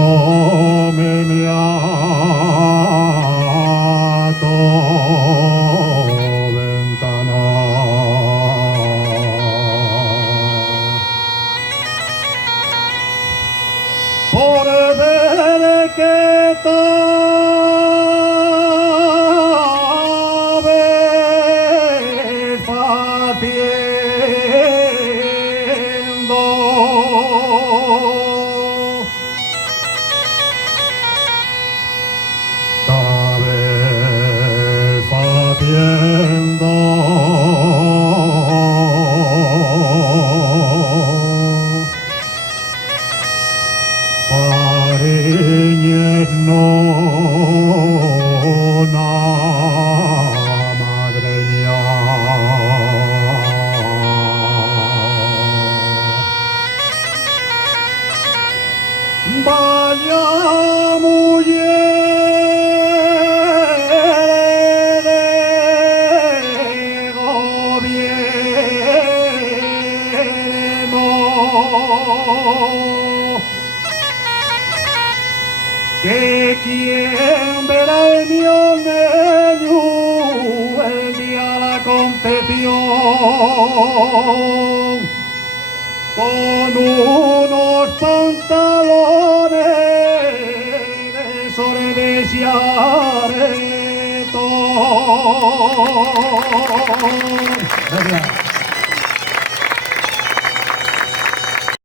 Asómeme a tu ventana. Por ver que estabas haciendo. Estabas haciendo. Fariñez nona madreña. Vaya mujer de gobierno, que quien verá en mi niño el día la concepción con unos pantalones de soles y aretón. Gracias.